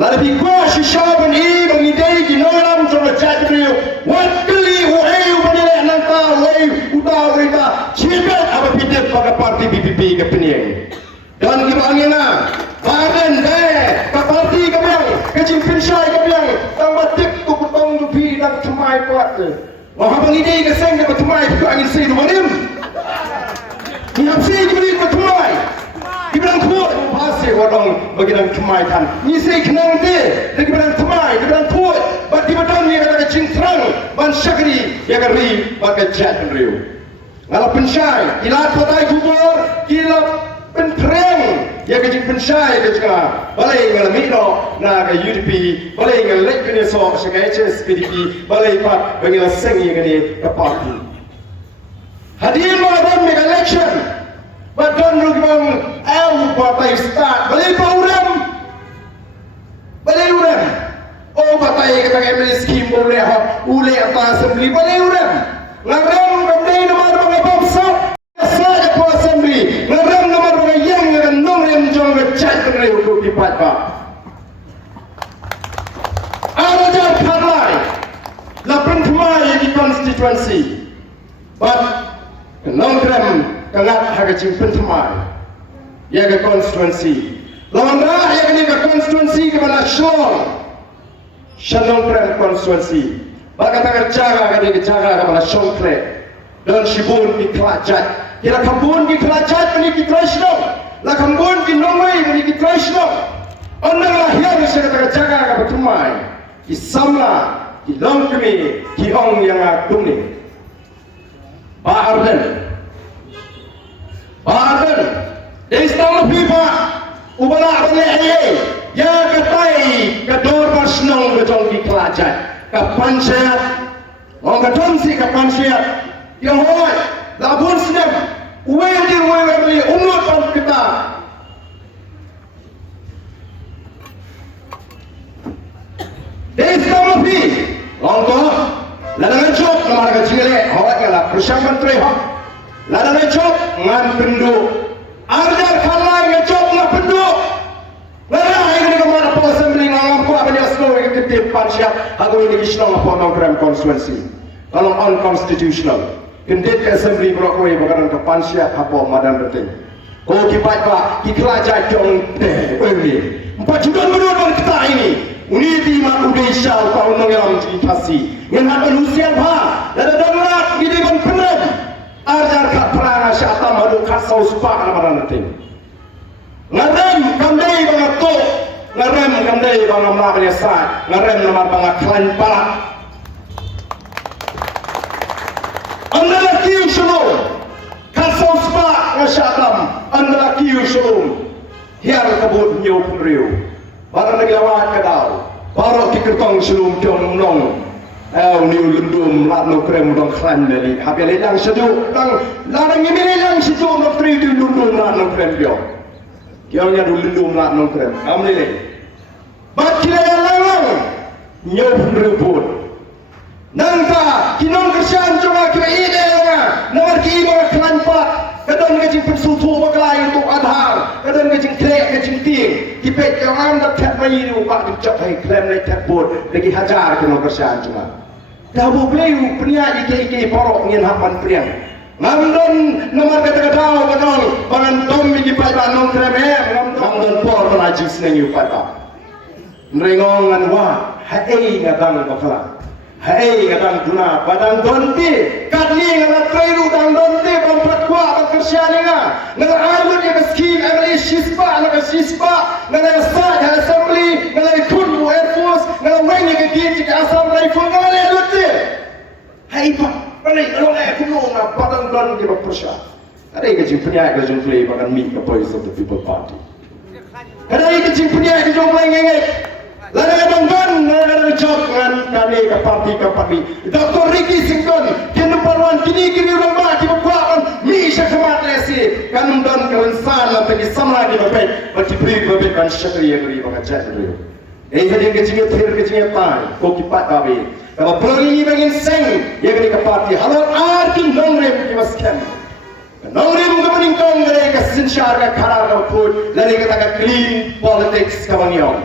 Lalu kuah shishaban ini mengidai di nolam coba jadriu. Wakili wahai ubanile nanta wahai utawita cibet apa pidet pakai parti BBP ke pening. Dan kita angina badan deh ke parti kebiang ke cimpin syai kebiang tambah tik tu potong tu pi dan cemai kuat. Wah mengidai ke seng ke cemai tu angin sih tu manim. Ni apa sih kebeli ke cemai? Dibilang kuat, pasir orang bagian cemai kan. Ni sih kenang deh, dibilang cemai, dibilang kuat. Bat di badan ni kata cing terang, ban syakri, ya kari, bagai jat penriu. Kalau pensyai, ilat potai kubur, kilap pentereng, ya kecing pensyai kecing. Balai ngalami no, na ke UDP, balai ngalek kene so, sekai HS PDP, balai pat bagi seng ya kene ke parti. Hadir malam mega election. Badan rukun partai start balai pauram oh partai kata ML scheme boleh hak ule atas assembly balai uram ngaram kamdai nomor bang bangsa saja ko assembly ngaram nomor bang yang akan nomrem jong chat kene untuk dipat ba arajar khalai la penthmai di constituency but nomrem kangat haga cimpen temai ya ke constituency lawan dah ya ke constituency ke mana Shalom Prem constituency baka tagar jaga ke jaga ke mana Shongkle dan Shibun di Kelajat kira kambun di Kelajat ni ki Trishno la kambun di Nongwei ni ki Trishno onnang lahir se tagar jaga ke temai ki samla ki longkmi ki ong yang akuni Pak Arden Islam pipa ubala bale aye ya katai kador pasnong bejong di Kelajat kapansyat orang kadon si kapansyat yang hoy labun sedang uwe beli umur pan kita Islam pi longko ladangan cok lamar kecile hoy kala bersama menteri ladangan cok ngan penduk arjar kalai ngecop na penduk lara ini kemana po assembly ngalam ko abang asno yang ketip pansyat aku ini islam apa program constituency kalau unconstitutional kendit ke assembly brokoi bakaran ke pansyat apa madan beting ko kipat pak ki Kelajat jong ini 4 juta menurut kita ini uniti mak udesha tahun yang intasi ngan manusia ba ada darat gidi ban penem arjar kat perana syata madu kasau supak nama nanti ngarem kamdai bang ato ngarem kamdai bang amla biasa ngarem nama bang aklan palak anda kiu shalom kasau supak ngasyatam anda kiu shalom hiar kabut nyu penriu barang lagi lawat kadau baru kikertong shalom jong nong niu lundum lat no krem dong klan dari hape lelang sedu tang larang ini lelang sedu no tri tu lundum lat no krem bio kiaunya du lundum lat no krem am lele bat kila lang nyau rebut nangka kinong kerjaan cuma kira ide nga nomor ki mo klan pat kadon ngajing pensutu baklai untuk adhar kadon ngajing krek ngajing ting kipet yang am dak tat mai ni upak dicap hai klem lai tat bot lagi hajar kinong kerjaan cuma dah boleh pria ike porok ngin hapan pria ngamdon nomor kata-kata kadon bangan tom mi pai ba nong kreme ngamdon por najis nang yu pada nrengong ngan wa hai ngadang bakala hai ngadang tuna badang donti kadli ngan trairu dang donti bompat kwa bakersianinga ngan alut ya skim emri shispa ngan shispa ngan sa assembly ngan kun air force ngan wengi ke giti asam rifle ngan alut hai pak balik tolong aku nak padang don di Persya ada yang punya ke jumlah bahkan meet the voice of the people party ada yang punya ke jumlah ngengek lalu abang don lalu job dengan kami ke parti Dr. Ricky Sington kini paruan kini orang mati berkuat mi syakamat lesi kan don kelensan nanti sama di bapak beri kan syakri yang beri bahkan jatuh jadi kecil tai koki pat kabe kalau pergi bangin seng ya kini ke parti halal arti nongrem kiwas kem nongrem kemeningkong dari kesinsyar ke karar ke pun lalu kita ke clean politics kawanyong